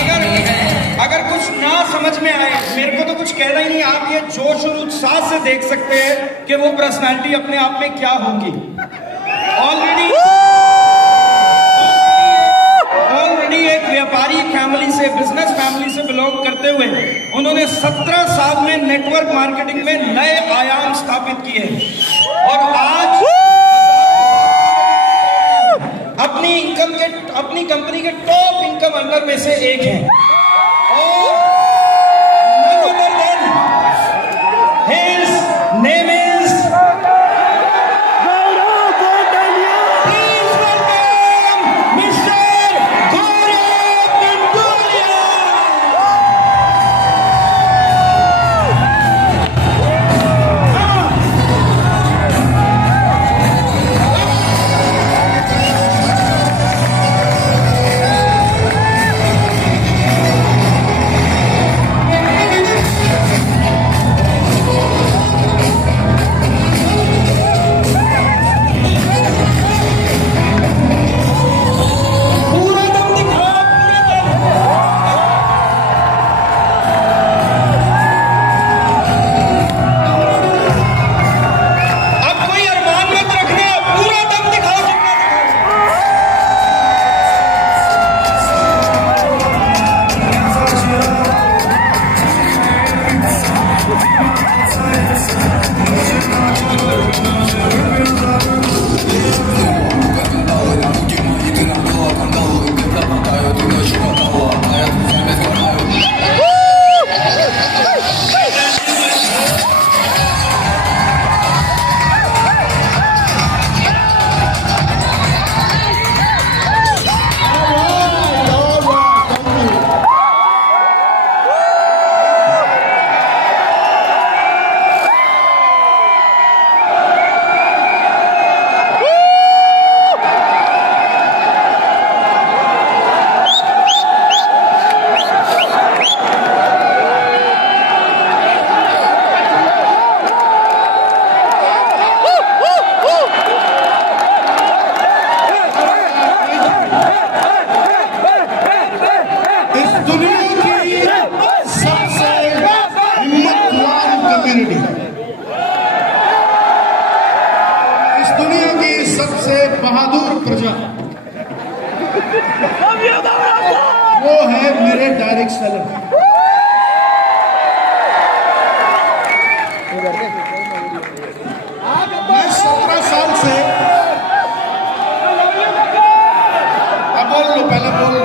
अगर अगर कुछ ना समझ में आए, मेरे को तो कुछ कहना ही नहीं, आप ये जोश और उत्साह से देख सकते हैं कि वो पर्सनालिटी अपने आप में क्या होगी। ऑलरेडी एक व्यापारी फैमिली से, बिजनेस फैमिली से बिलोंग करते हुए उन्होंने 17 साल में नेटवर्क मार्केटिंग में नए आयाम स्थापित किए और आज अपनी कंपनी के टॉप इनकम अर्नर में से एक हैं। और none other than his name is please welcome Mr. Gaurav Mandolia. बहादुर प्रजा वो है मेरे डायरेक्ट सेलर। मैं 17 साल से बोल लो, पहले बोल लो।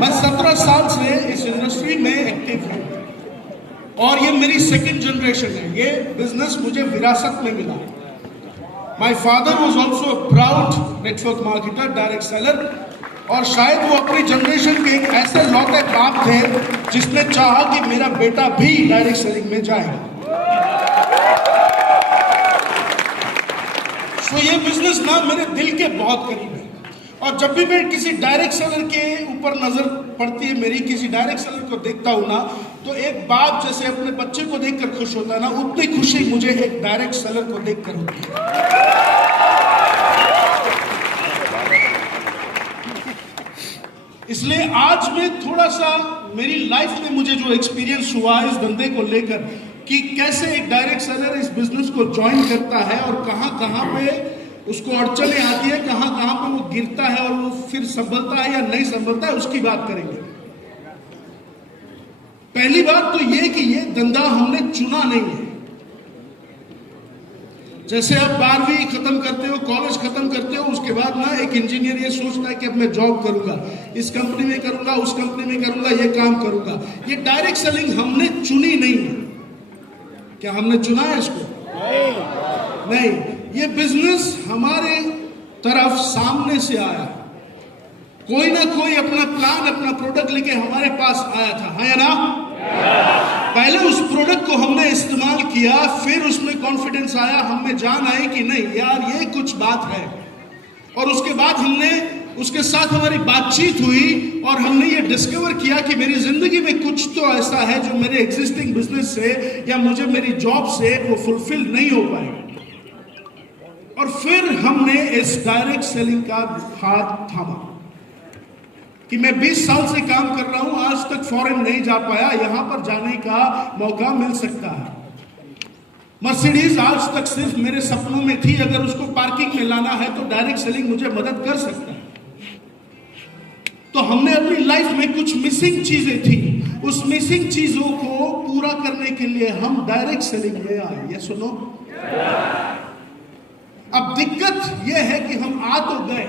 मैं 17 साल से इस इंडस्ट्री में एक्टिव हूं और ये मेरी सेकंड जनरेशन है। ये बिजनेस मुझे विरासत में मिला। My father was also a proud network marketer, direct seller, और शायद वो अपनी जनरेशन के एक ऐसे लौटे बाप थे जिसने चाहा कि मेरा बेटा भी डायरेक्ट सेलिंग में जाए। तो ये बिजनेस ना मेरे दिल के बहुत करीब है और जब भी मैं किसी डायरेक्ट सेलर के ऊपर नजर पड़ती है मेरी, किसी डायरेक्ट सेलर को देखता हूं ना, तो एक बाप जैसे अपने बच्चे को देखकर खुश होता है ना, उतनी खुशी मुझे एक डायरेक्ट सेलर को देखकर होती है। इसलिए आज में थोड़ा सा मेरी लाइफ में मुझे जो एक्सपीरियंस हुआ इस धंधे को लेकर कि कैसे एक डायरेक्ट सेलर इस बिजनेस को ज्वाइन करता है और कहां कहां पे उसको अड़चने आती है, कहां कहां पे वो गिरता है और वो फिर संभलता है या नहीं संभलता है, उसकी बात करेंगे। पहली बात तो ये कि ये धंधा हमने चुना नहीं है। जैसे आप 12वीं खत्म करते हो, कॉलेज खत्म करते हो, उसके बाद ना एक इंजीनियर ये सोचता है कि अब मैं जॉब करूंगा, इस कंपनी में करूंगा, उस कंपनी में करूंगा, ये काम करूंगा। ये डायरेक्ट सेलिंग हमने चुनी नहीं है। क्या हमने चुना है इसको? नहीं। ये बिजनेस हमारे तरफ सामने से आया। कोई ना कोई अपना प्लान, अपना प्रोडक्ट लेके हमारे पास आया था, है ना? पहले उस प्रोडक्ट को हमने इस्तेमाल किया, फिर उसमें कॉन्फिडेंस आया, हमें जान आई कि नहीं यार ये कुछ बात है, और उसके बाद हमने उसके साथ हमारी बातचीत हुई और हमने ये डिस्कवर किया कि मेरी जिंदगी में कुछ तो ऐसा है जो मेरे एग्जिस्टिंग बिजनेस से या मुझे मेरी जॉब से वो फुलफिल नहीं हो पाएगा। और फिर हमने इस डायरेक्ट सेलिंग का हाथ थामा कि मैं 20 साल से काम कर रहा हूं, आज तक फॉरेन नहीं जा पाया, यहां पर जाने का मौका मिल सकता है। मर्सिडीज आज तक सिर्फ मेरे सपनों में थी, अगर उसको पार्किंग में लाना है तो डायरेक्ट सेलिंग मुझे मदद कर सकता है। तो हमने अपनी लाइफ में कुछ मिसिंग चीजें थी, उस मिसिंग चीजों को पूरा करने के लिए हम डायरेक्ट सेलिंग में आए। ये सुनो, अब दिक्कत यह है कि हम आ तो गए,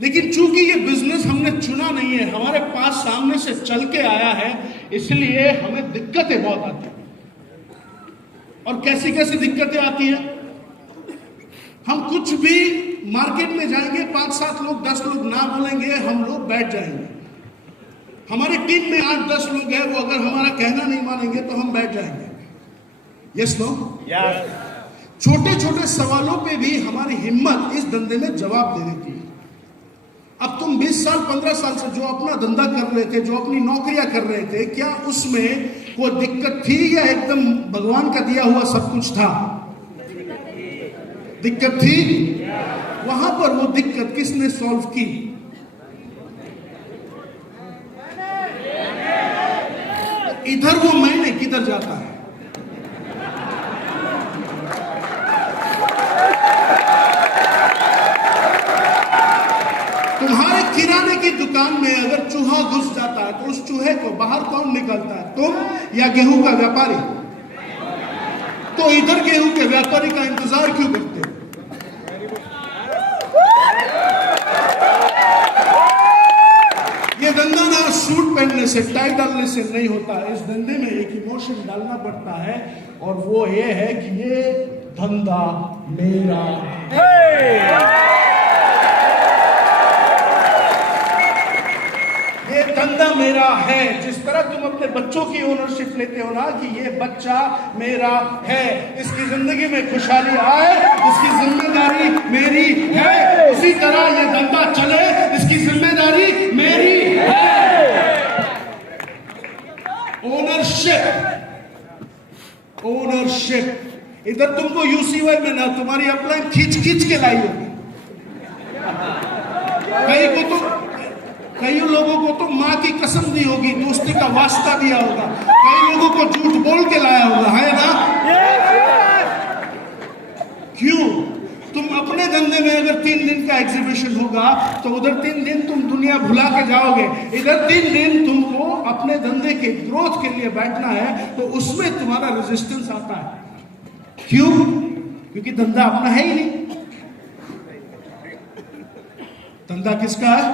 लेकिन चूंकि ये बिजनेस हमने चुना नहीं है, हमारे पास सामने से चल के आया है, इसलिए हमें दिक्कतें बहुत आती हैं। और कैसी कैसी दिक्कतें आती है, हम कुछ भी मार्केट में जाएंगे, 5-7 लोग 10 लोग ना बोलेंगे, हम लोग बैठ जाएंगे। हमारी टीम में 8-10 लोग हैं, वो अगर हमारा कहना नहीं मानेंगे तो हम बैठ जाएंगे। Yes no? छोटे छोटे सवालों पे भी हमारी हिम्मत इस धंधे में जवाब दे देती है। अब तुम 20 साल 15 साल से जो अपना धंधा कर रहे थे, जो अपनी नौकरियां कर रहे थे, क्या उसमें कोई दिक्कत थी या एकदम भगवान का दिया हुआ सब कुछ था? दिक्कत थी। वहां पर वो दिक्कत किसने सॉल्व की? इधर वो मैंने किधर जाता है? तुम्हारे किराने की दुकान में अगर चूहा घुस जाता है तो उस चूहे को बाहर कौन निकालता है, तुम या गेहूं का व्यापारी? तो इधर गेहूं के व्यापारी का इंतजार क्यों करते हो? ये धंधा ना सूट पहनने से, टाई डालने से नहीं होता। इस धंधे में एक इमोशन डालना पड़ता है, और वो ये है कि ये धंधा मेरा है। ये धंधा मेरा है। जिस तरह तुम अपने बच्चों की ओनरशिप लेते हो ना कि ये बच्चा मेरा है, इसकी जिंदगी में खुशहाली आए, इसकी जिम्मेदारी मेरी है, उसी तरह ये धंधा चले, इसकी जिम्मेदारी मेरी है। ओनरशिप। इधर तुमको यूसीवाई में ना तुम्हारी अपलाइन खींच खींच के लाई होगी। कई लोगों को तो माँ की कसम दी होगी, दोस्ती का वास्ता दिया होगा, कई लोगों को झूठ बोल के लाया होगा, है ना? क्यों? तुम अपने धंधे में अगर 3 दिन का एग्जीबिशन होगा तो उधर 3 दिन तुम दुनिया भुला के जाओगे, इधर 3 दिन तुमको अपने धंधे के ग्रोथ के लिए बैठना है, तो उसमें तुम्हारा रेजिस्टेंस आता है। क्यों? क्योंकि धंधा अपना है ही नहीं। धंधा किसका है?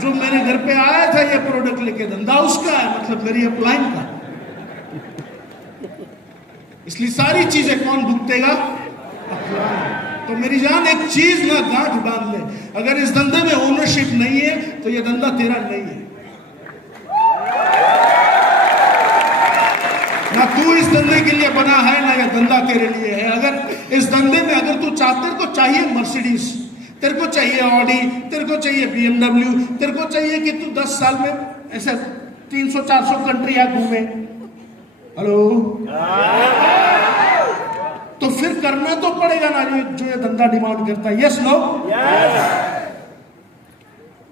जो मेरे घर पे आया था ये प्रोडक्ट लेके, धंधा उसका है, मतलब मेरी अपलाइन का। इसलिए सारी चीजें कौन भुगतेगा? अपलाइन। तो मेरी जान एक चीज ना गांठ बांध ले, अगर इस धंधे में ओनरशिप नहीं है तो ये धंधा तेरा नहीं है। ना तू इस धंधे के लिए बना है, ना ये धंधा तेरे लिए है। अगर इस धंधे में अगर तू चाहते को चाहिए मर्सिडीज, तेरे को चाहिए ऑडी, तेरे को चाहिए BMW, तेरे को चाहिए कि तू 10 साल में ऐसे 300-400 कंट्री घूमे, हेलो, तो फिर करना तो पड़ेगा ना जो ये धंधा डिमांड करता है। Yes no?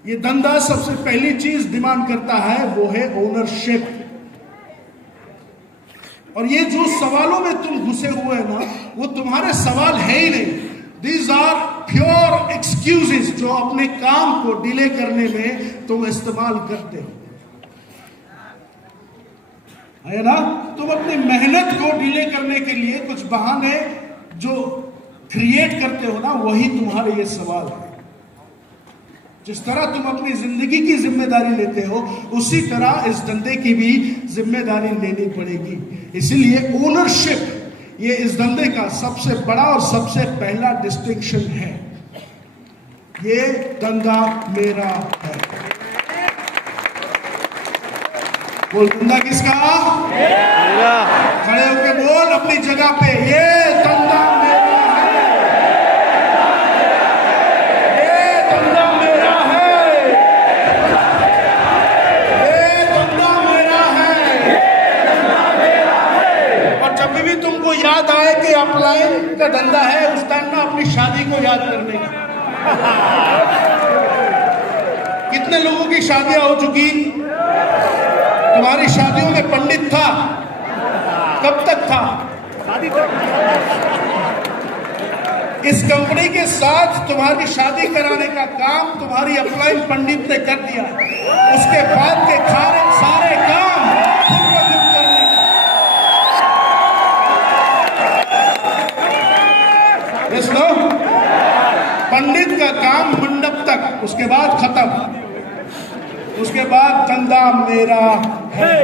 ये धंधा सबसे पहली चीज डिमांड करता है वो है ओनरशिप। और ये जो सवालों में तुम घुसे हुए हैं ना, वो तुम्हारे सवाल है ही नहीं। These are pure excuses जो अपने काम को डिले करने में तुम इस्तेमाल करते हो, है ना? तुम अपनी मेहनत को डिले करने के लिए कुछ बहाने जो क्रिएट करते हो ना, वही तुम्हारे ये सवाल है। जिस तरह तुम अपनी जिंदगी की जिम्मेदारी लेते हो, उसी तरह इस धंधे की भी जिम्मेदारी लेनी पड़ेगी। इसीलिए ओनरशिप ये इस धंधे का सबसे बड़ा और सबसे पहला डिस्टिंक्शन है। ये धंधा मेरा है। बोल, धंधा किसका? मेरा। खड़े होके बोल अपनी जगह पे, ये धंधा मेरा है। अपलाइन का धंधा है उस टाइम ना अपनी शादी को याद करने का। कितने लोगों की शादियां हो चुकी? तुम्हारी शादियों में पंडित था? कब तक था? इस कंपनी के साथ तुम्हारी शादी कराने का काम तुम्हारी अपलाइन पंडित ने कर दिया। उसके बाद के सारे काम खुद ब खुद करने का। सुनो, पंडित का काम मंडप तक, उसके बाद खत्म, उसके बाद धंधा मेरा है।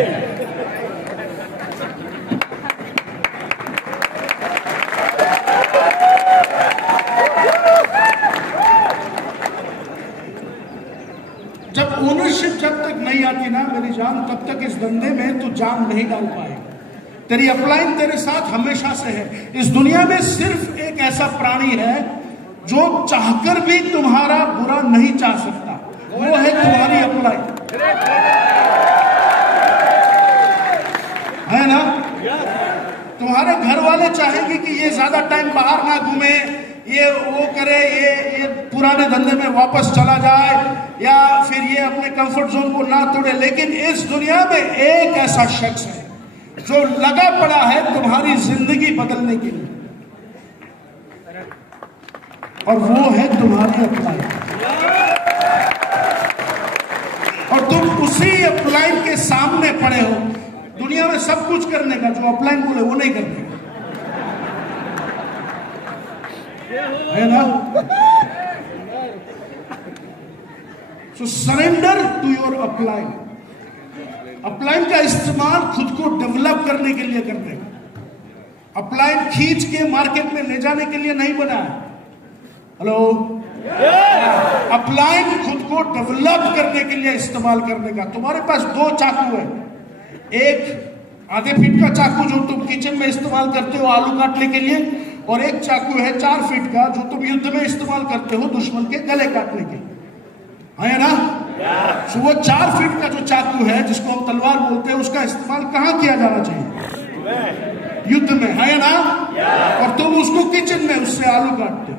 जब ओनरशिप जब तक नहीं आती ना मेरी जान, तब तक इस धंधे में तू जान नहीं डाल पाएगा। तेरी अपलाइन तेरे साथ हमेशा से है। इस दुनिया में सिर्फ एक ऐसा प्राणी है जो चाहकर भी तुम्हारा बुरा नहीं चाह सकता, वो है तुम्हारी अपलाइन, है ना? तुम्हारे घर वाले चाहेंगे कि ये ज्यादा टाइम बाहर ना घूमे, ये वो करे, ये पुराने धंधे में वापस चला जाए, या फिर ये अपने कंफर्ट जोन को ना तोड़े। लेकिन इस दुनिया में एक ऐसा शख्स है जो लगा पड़ा है तुम्हारी जिंदगी बदलने के लिए, और वो है तुम्हारी अपलाइन। और तुम उसी अपलाइन के सामने पड़े हो। दुनिया में सब कुछ करने का, जो अपलाइन बोले वो नहीं करने का, है ना? So surrender to your upline. Upline का इस्तेमाल खुद को डेवलप करने के लिए करने का। अपलाइन खींच के मार्केट में ले जाने के लिए नहीं बना है। हेलो, अपलाइन खुद को डेवलप करने के लिए इस्तेमाल करने का। तुम्हारे पास दो चाकू है, एक आधे फीट का चाकू जो तुम किचन में इस्तेमाल करते हो आलू काटने के लिए, और एक चाकू है 4 फीट का जो तुम युद्ध में इस्तेमाल करते हो दुश्मन के गले काटने के लिए, है ना? तो वो 4 फीट का जो चाकू है जिसको हम तलवार बोलते हैं, उसका इस्तेमाल कहाँ किया जाना चाहिए? युद्ध में, है ना? और तुम उसको किचन में उससे आलू काटते हो।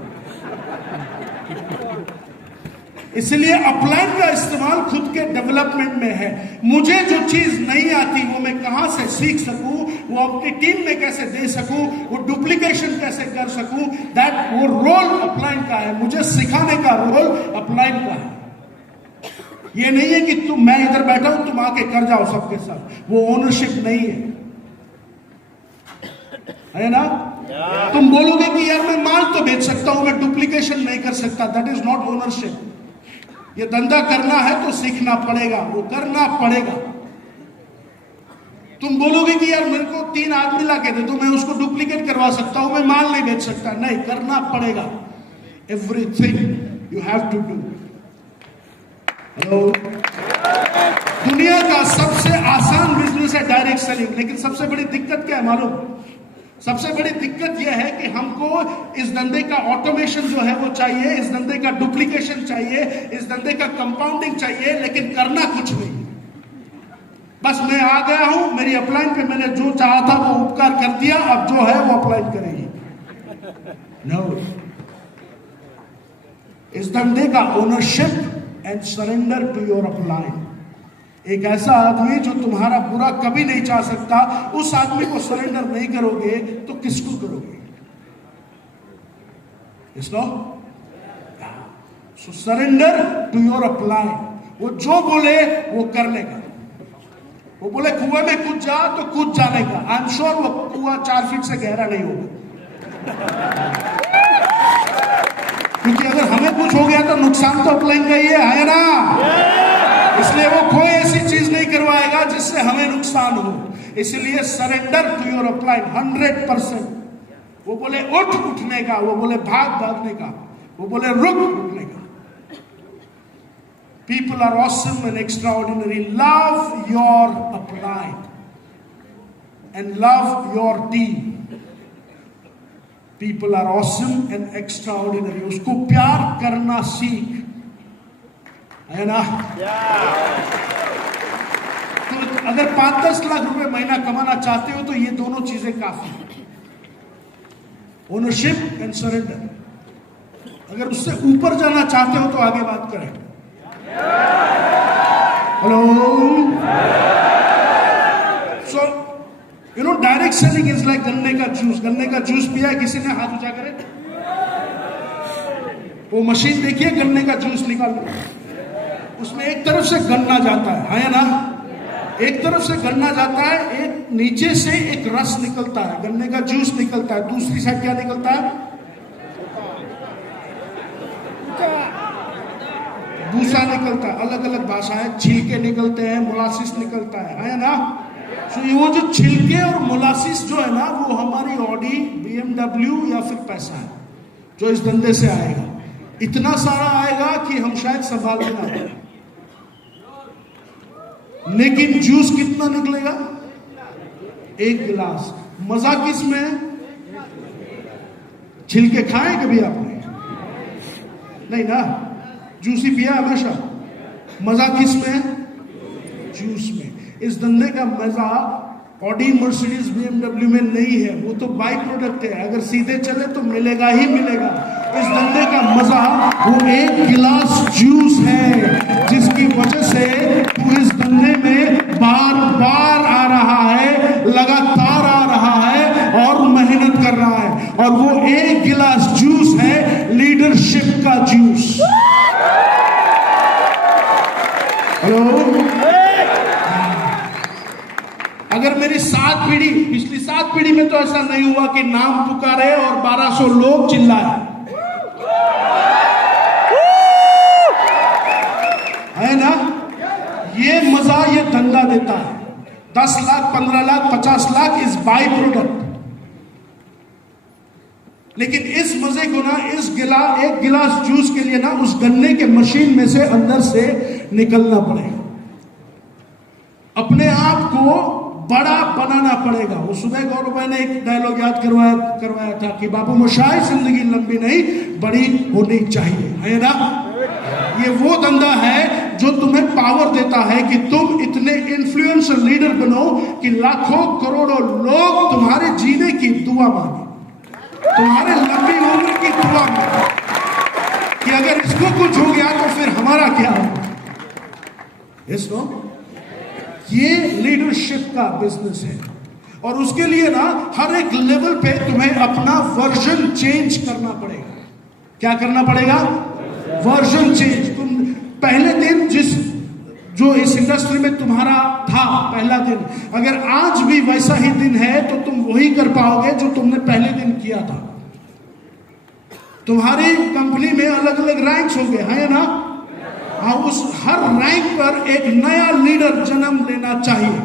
इसलिए अपलाइन का इस्तेमाल खुद के डेवलपमेंट में है। मुझे जो चीज नहीं आती वो मैं कहां से सीख सकूं, वो अपनी टीम में कैसे दे सकूं, वो डुप्लीकेशन कैसे कर सकूं, वो रोल अपलाइन का है। मुझे सिखाने का रोल अपलाइन का है। ये नहीं है कि मैं इधर बैठा हूं तुम आके कर जाओ सबके साथ, वो ओनरशिप नहीं है ना? तुम बोलोगे कि यार मैं माल तो बेच सकता हूं, मैं डुप्लीकेशन नहीं कर सकता, दैट इज नॉट ओनरशिप। ये धंधा करना है तो सीखना पड़ेगा, वो करना पड़ेगा। तुम बोलोगे कि यार मेरे को 3 आदमी ला के दे तो मैं उसको डुप्लीकेट करवा सकता हूं, मैं माल नहीं बेच सकता, नहीं, करना पड़ेगा। Everything you have to do. Hello, दुनिया का सबसे आसान बिजनेस है डायरेक्ट सेलिंग, लेकिन सबसे बड़ी दिक्कत क्या है मालूम? सबसे बड़ी दिक्कत यह है कि हमको इस धंधे का ऑटोमेशन जो है वो चाहिए, इस धंधे का डुप्लीकेशन चाहिए, इस धंधे का कंपाउंडिंग चाहिए, लेकिन करना कुछ नहीं। बस मैं आ गया हूं, मेरी अपलाइन पे मैंने जो चाहा था वो उपकार कर दिया, अब जो है वो अपलाइन करेगी। नो, इस धंधे का ownership and surrender to your upline. एक ऐसा आदमी जो तुम्हारा बुरा कभी नहीं चाह सकता, उस आदमी को सरेंडर नहीं करोगे तो किसको करोगे? सो सरेंडर टू योर अपलाइन। वो जो बोले वो करने का। वो बोले कुएं में कूद जा तो कूद जाने का। आई एम श्योर वो कुआं 4 फीट से गहरा नहीं होगा, क्योंकि अगर हमें कुछ हो गया तो नुकसान तो अपलाइन का ही है ना? इसलिए वो कोई ऐसी चीज नहीं करवाएगा जिससे हमें नुकसान हो। इसलिए सरेंडर टू योर अपलाइन 100%। वो बोले उठ, उठने का, वो बोले भाग, भागने का, वो बोले रुक, रुकने का। People are awesome and extraordinary. Love your upline and love your team. People are awesome and extraordinary. उसको प्यार करना सीख, है ना? तो अगर 5-10 लाख रुपए महीना कमाना चाहते हो तो ये दोनों चीजें काफी। Ownership and surrender. अगर उससे ऊपर जाना चाहते हो तो आगे बात करें। Hello. So you know direct selling is like गन्ने का जूस। गन्ने का जूस पिया किसी ने? हाथ ऊंचा करें। वो मशीन देखिए, गन्ने का जूस निकाल, उसमें एक तरफ से गन्ना जाता है ना? एक तरफ से गन्ना जाता है, एक नीचे से एक रस निकलता है, गन्ने का जूस निकलता है, दूसरी साइड क्या निकलता है? भूसा निकलता है। अलग अलग भाषाएं, छिलके निकलते हैं, मोलासिस निकलता है ना? तो ये वो जो छिलके और मोलासिस जो है ना, वो हमारी ऑडी, BMW या फिर पैसा है जो इस धंधे से आएगा। इतना सारा आएगा कि हम शायद संभाल ना पाए। लेकिन जूस कितना निकलेगा? 1 गिलास। मजा किस में? छिलके खाए कभी आपने? नहीं ना? जूस ही पिया हमेशा। मजा किस में? जूस में। इस धंधे का मजा ऑडी, मर्सिडीज, BMW में नहीं है, वो तो बाई प्रोडक्ट है। अगर सीधे चले तो मिलेगा ही मिलेगा। इस धंधे का मजा वो 1 गिलास जूस है, जिसकी वजह से तू इस धंधे में बार बार आ रहा है, लगातार आ रहा है और मेहनत कर रहा है। और वो 1 गिलास जूस है लीडरशिप का जूस। हेलो। अगर मेरी 7 पीढ़ी, पिछली 7 पीढ़ी में तो ऐसा नहीं हुआ कि नाम पुकारे और 1200 लोग चिल्लाए, है ना? ये मजा ये धंधा देता है। 10 lakh, 15 lakh, 50 lakh is by product. लेकिन इस मजे को ना, एक गिलास जूस के लिए ना, उस गन्ने के मशीन में से अंदर से निकलना पड़ेगा। अपने आप को बड़ा बनाना पड़ेगा। वो सुबह गौरव भाई ने एक डायलॉग याद करवाया था कि बाबू मोशाय, जिंदगी लंबी नहीं बड़ी होनी चाहिए, है ना? ये वो धंधा है जो तुम्हें पावर देता है कि तुम इतने इन्फ्लुएंशियल लीडर बनो कि लाखों करोड़ों लोग तुम्हारे जीने की दुआ मांगे, तुम्हारे लंबी उम्र की दुआ मांगे कि अगर इसको कुछ हो गया तो फिर हमारा क्या होगा। इसको ये लीडरशिप का बिजनेस है। और उसके लिए ना हर एक लेवल पे तुम्हें अपना वर्जन चेंज करना पड़ेगा। क्या करना पड़ेगा? Version change. तुम पहले दिन जो इस इंडस्ट्री में तुम्हारा था, पहला दिन, अगर आज भी वैसा ही दिन है तो तुम वही कर पाओगे जो तुमने पहले दिन किया था। तुम्हारी कंपनी में अलग अलग रैंक्स हो गए, है ना? हाँ, उस हर रैंक पर एक नया लीडर जन्म लेना चाहिए।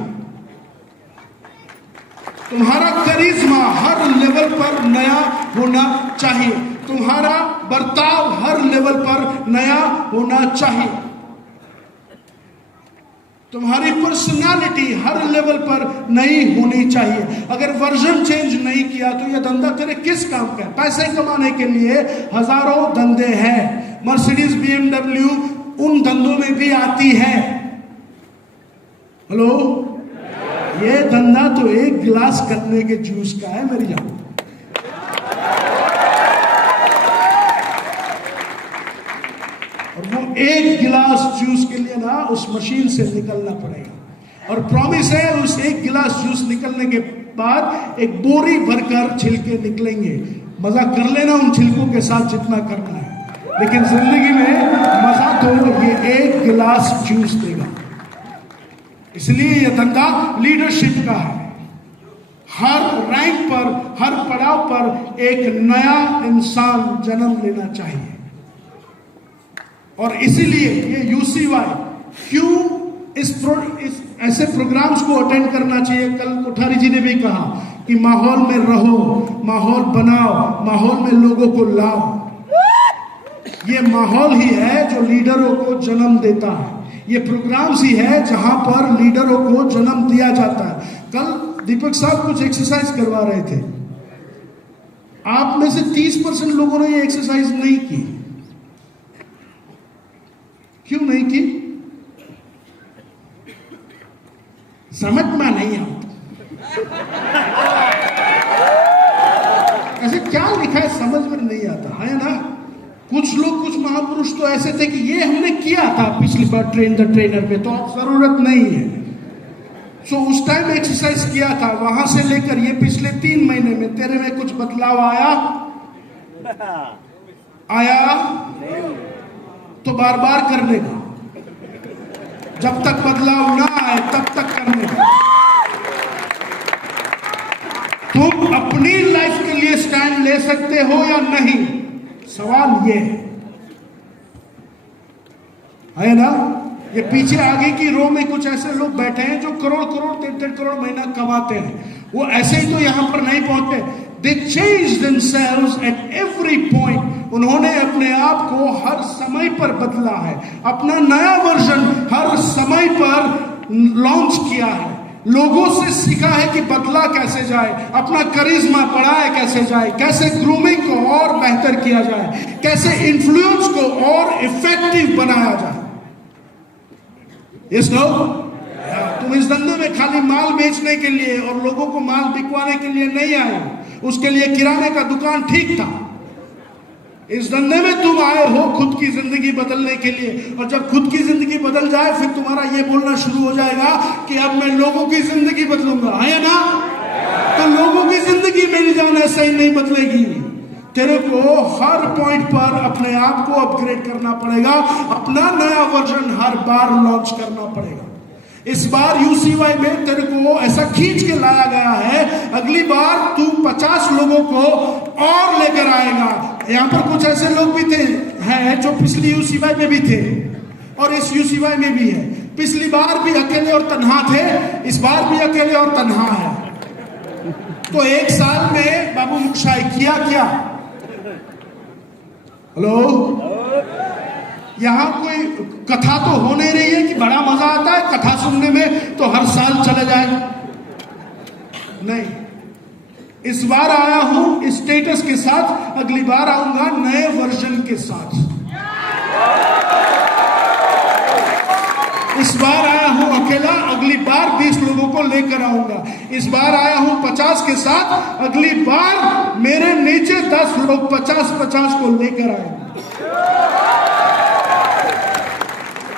तुम्हारा करिश्मा हर लेवल पर नया होना चाहिए। तुम्हारा बर्ताव हर लेवल पर नया होना चाहिए। तुम्हारी पर्सनालिटी हर लेवल पर नई होनी चाहिए। अगर वर्जन चेंज नहीं किया तो यह धंधा तेरे किस काम का है? पैसे कमाने के लिए हजारों धंधे हैं। मर्सिडीज, BMW उन धंधों में भी आती है। हेलो। ये धंधा तो 1 गिलास गन्ने के जूस का है मेरी जान। और वो 1 गिलास जूस के लिए ना उस मशीन से निकलना पड़ेगा। और प्रॉमिस है उस 1 गिलास जूस निकलने के बाद एक बोरी भरकर छिलके निकलेंगे। मजा कर लेना उन छिलकों के साथ जितना करना है, लेकिन जिंदगी में मजा तो ये 1 गिलास जूस देगा। इसलिए यह धंधा लीडरशिप का है। हर रैंक पर, हर पड़ाव पर एक नया इंसान जन्म लेना चाहिए। और इसीलिए ये UCY क्यों इस ऐसे प्रोग्राम्स को अटेंड करना चाहिए। कल कोठारी जी ने भी कहा कि माहौल में रहो, माहौल बनाओ, माहौल में लोगों को लाओ। ये माहौल ही है जो लीडरों को जन्म देता है। ये प्रोग्राम्स ही है जहां पर लीडरों को जन्म दिया जाता है। कल दीपक साहब कुछ एक्सरसाइज करवा रहे थे। आप में से 30% लोगों ने ये एक्सरसाइज नहीं की। क्यों नहीं की? समझ में नहीं आता। ऐसे क्या है समझ में नहीं आता है ना। कुछ लोग, कुछ महापुरुष तो ऐसे थे कि ये हमने किया था पिछली बार ट्रेन द ट्रेनर पे, तो अब जरूरत नहीं है। सो उस टाइम एक्सरसाइज किया था, वहां से लेकर ये पिछले 3 महीने में तेरे में कुछ बदलाव आया तो बार बार करने का, जब तक बदलाव ना आए तब तक करने का। तुम अपनी लाइफ के लिए स्टैंड ले सकते हो या नहीं, सवाल ये है ना। ये पीछे आगे की रो में कुछ ऐसे लोग बैठे हैं जो करोड़ करोड़ 3-3 करोड़ महीना कमाते हैं, वो ऐसे ही तो यहां पर नहीं पहुंचते। They changed themselves at every point। उन्होंने अपने आप को हर समय पर बदला है, अपना नया वर्जन हर समय पर लॉन्च किया है, लोगों से सीखा है कि बदला कैसे जाए, अपना करिश्मा बढ़ाए कैसे जाए, कैसे ग्रूमिंग को और बेहतर किया जाए, कैसे इन्फ्लुएंस को और इफेक्टिव बनाया जाए। यस नो, तुम इस धंधे में खाली माल बेचने के लिए और लोगों को माल बिकवाने के लिए नहीं आए, उसके लिए किराने का दुकान ठीक था। इस धंधे में तुम आए हो खुद की जिंदगी बदलने के लिए, और जब खुद की जिंदगी बदल जाए फिर तुम्हारा ये बोलना शुरू हो जाएगा कि अब मैं लोगों की जिंदगी बदलूंगा, है ना। तो लोगों की जिंदगी मेरी जान ऐसा ही नहीं बदलेगी। तेरे को हर पॉइंट पर अपने आप को अपग्रेड करना पड़ेगा, अपना नया वर्जन हर बार लॉन्च करना पड़ेगा। इस बार यूसीवाई में तेरे को ऐसा खींच के लाया गया है, अगली बार तू 50 लोगों को और लेकर आएगा। यहाँ पर कुछ ऐसे लोग भी थे हैं जो पिछली यूसीवाई में भी थे और इस यूसीवाई में भी है। पिछली बार भी अकेले और तन्हा थे, इस बार भी अकेले और तन्हा है। तो 1 साल में बाबू मुक्शाई किया क्या? हेलो, यहां कोई कथा तो हो नहीं रही है कि बड़ा मजा आता है कथा सुनने में तो हर साल चले जाए, नहीं। इस बार आया हूं स्टेटस के साथ, अगली बार आऊंगा नए वर्जन के साथ। इस बार आया हूं अकेला, अगली बार 20 लोगों को लेकर आऊंगा। इस बार आया हूं 50 के साथ, अगली बार मेरे नीचे 10 लोग 50-50 को लेकर आएंगे।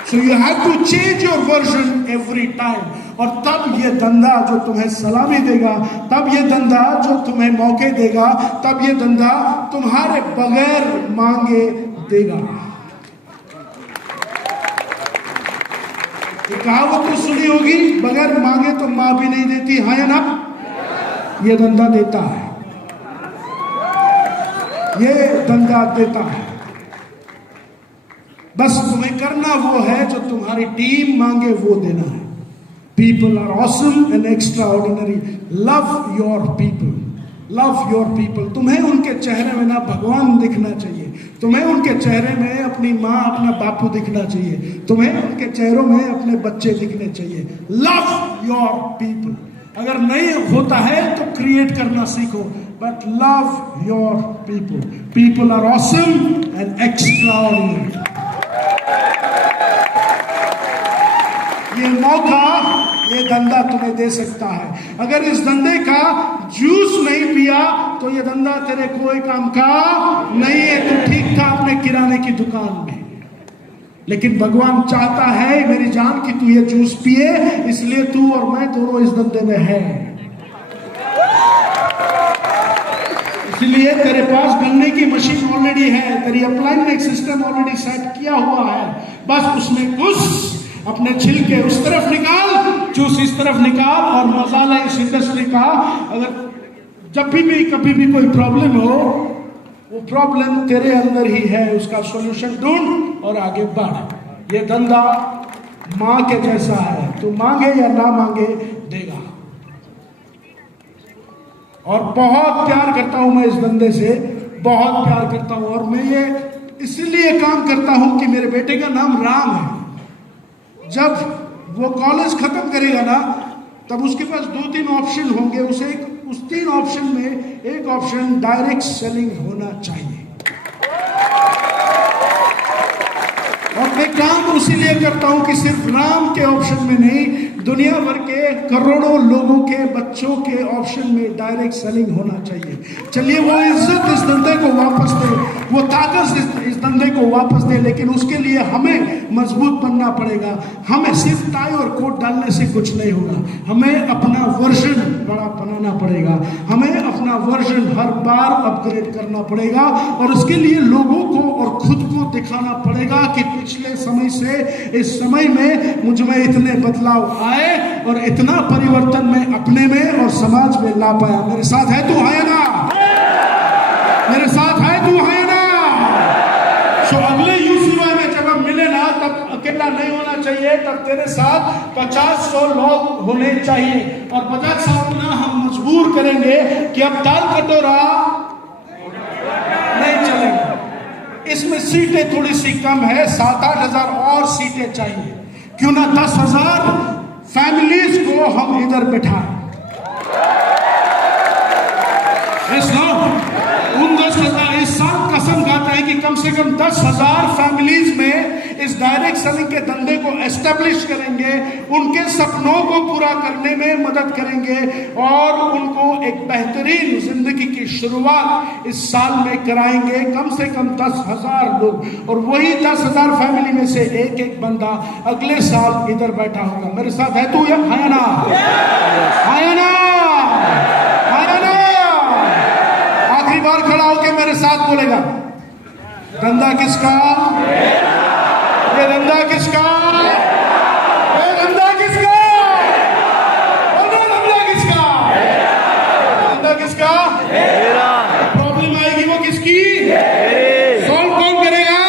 So you have to change your version every time। और तब ये धंधा जो तुम्हें सलामी देगा, तब ये धंधा जो तुम्हें मौके देगा, तब ये धंधा तुम्हारे बगैर मांगे देगा। ये कहावत तो सुनी होगी, बगैर मांगे तो मां भी नहीं देती, है ना। ये धंधा देता है, ये धंधा देता है। बस तुम्हें करना वो है जो तुम्हारी टीम मांगे वो देना है। People are awesome and extraordinary. Love your people, love your people. तुम्हें उनके चेहरे में ना भगवान दिखना चाहिए, तुम्हें उनके चेहरे में अपनी माँ अपना बापू दिखना चाहिए, तुम्हें उनके चेहरों में अपने बच्चे दिखने चाहिए। Love your people. अगर नहीं होता है तो क्रिएट करना सीखो, but love your people. People are awesome and extraordinary. ये मौका, ये धंधा तुम्हें दे सकता है। अगर इस धंधे का जूस नहीं पिया तो ये धंधा तेरे कोई काम का नहीं है। तू ठीक था अपने किराने की दुकान में, लेकिन भगवान चाहता है मेरी जान कि तू ये जूस पिए, इसलिए तू और मैं दोनों इस धंधे में है। इसलिए तेरे पास गन्ने की मशीन ऑलरेडी है, तेरी अप्लाइमेंट सिस्टम ऑलरेडी सेट किया हुआ है। बस उसमें घुस, अपने छिलके उस तरफ निकाल, जूस इस तरफ निकाल, और मसाला इस इंडस्ट्री का। अगर जब भी कभी भी कोई प्रॉब्लम हो, वो प्रॉब्लम तेरे अंदर ही है, उसका सॉल्यूशन ढूंढ और आगे बढ़। ये धंधा माँ के जैसा है, तू मांगे या ना मांगे देगा। और बहुत प्यार करता हूं मैं इस धंधे से, बहुत प्यार करता हूं। और मैं ये इसलिए काम करता हूं कि मेरे बेटे का नाम राम है। जब वो कॉलेज खत्म करेगा ना, तब उसके पास 2-3 ऑप्शन होंगे। उस 3 ऑप्शन में एक ऑप्शन डायरेक्ट सेलिंग होना चाहिए। और मैं काम इसीलिए करता हूं कि सिर्फ राम के ऑप्शन में नहीं, दुनिया भर के करोड़ों लोगों के बच्चों के ऑप्शन में डायरेक्ट सेलिंग होना चाहिए। चलिए वो इज्जत इस धंधे को वापस दे, वो ताकत इस धंधे को वापस दे, लेकिन उसके लिए हमें मजबूत बनना पड़ेगा। हमें सिर्फ टाई और कोट डालने से कुछ नहीं होगा, हमें अपना वर्जन बड़ा बनाना पड़ेगा, हमें अपना वर्जन हर बार अपग्रेड करना पड़ेगा, और उसके लिए लोगों को और खुद को दिखाना पड़ेगा कि पिछले समय से इस समय में मुझ में इतने बदलाव आए और इतना परिवर्तन मैं अपने में और समाज में ला पाया। मेरे साथ है तू, है ना? मेरे साथ है तू, है ना? सो अगले यूसीवाई में जब हम मिले ना, तब अकेला नहीं होना चाहिए, तब तेरे साथ 50-100 लोग होने चाहिए, और 50 को ना हम मजबूर करेंगे कि अब दाल कटोरा नहीं चलेगा। इसमें सीटें थोड़ी सी कम है, 7-8 हजार और सीटें चाहिए। क्यों ना 10,000 फैमिलीज को हम इधर बिठाएं। उन 10,000 इस साल कसम खाता है कि कम से कम 10,000 फैमिलीज में इस डायरेक्ट सेलिंग के धंधे को एस्टेब्लिश करेंगे, उनके सपनों को पूरा करने में मदद करेंगे, और उनको एक बेहतरीन जिंदगी की शुरुआत इस साल में कराएंगे। कम से कम 10,000 लोग, और वही 10,000 फैमिली में से एक एक बंदा अगले साल इधर बैठा होगा। मेरे साथ है तू, या है ना? है ना? है ना? आखिरी बार खड़ा होकर मेरे साथ बोलेगा, धंधा किसका? ये धंधा किसका? ये धंधा किसका? बोलो, धंधा किसका? धंधा किसका? प्रॉब्लम आएगी वो किसकी? सॉल्व कौन करेगा?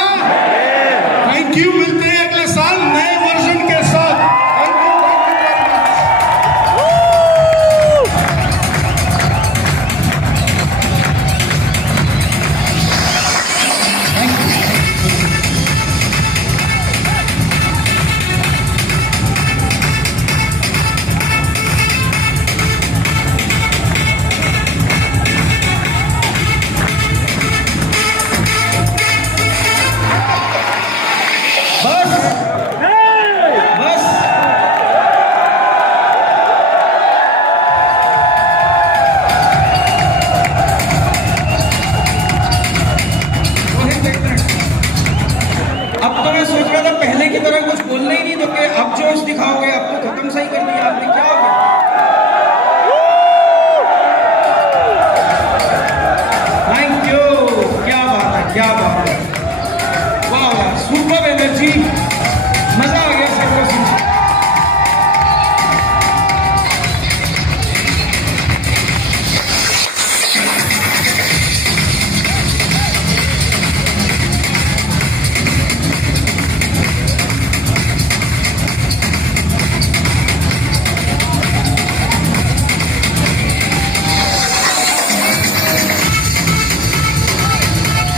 Thank you. मिलते हैं अगले साल नए वर्जन के साथ। थैंक यू वेरी अब जोश दिखाओगे, अब तो खत्म सही कर दिया आपने, क्या हो गया? थैंक यू, क्या बात है, क्या बात है, वाह वाह, सुपर एनर्जी।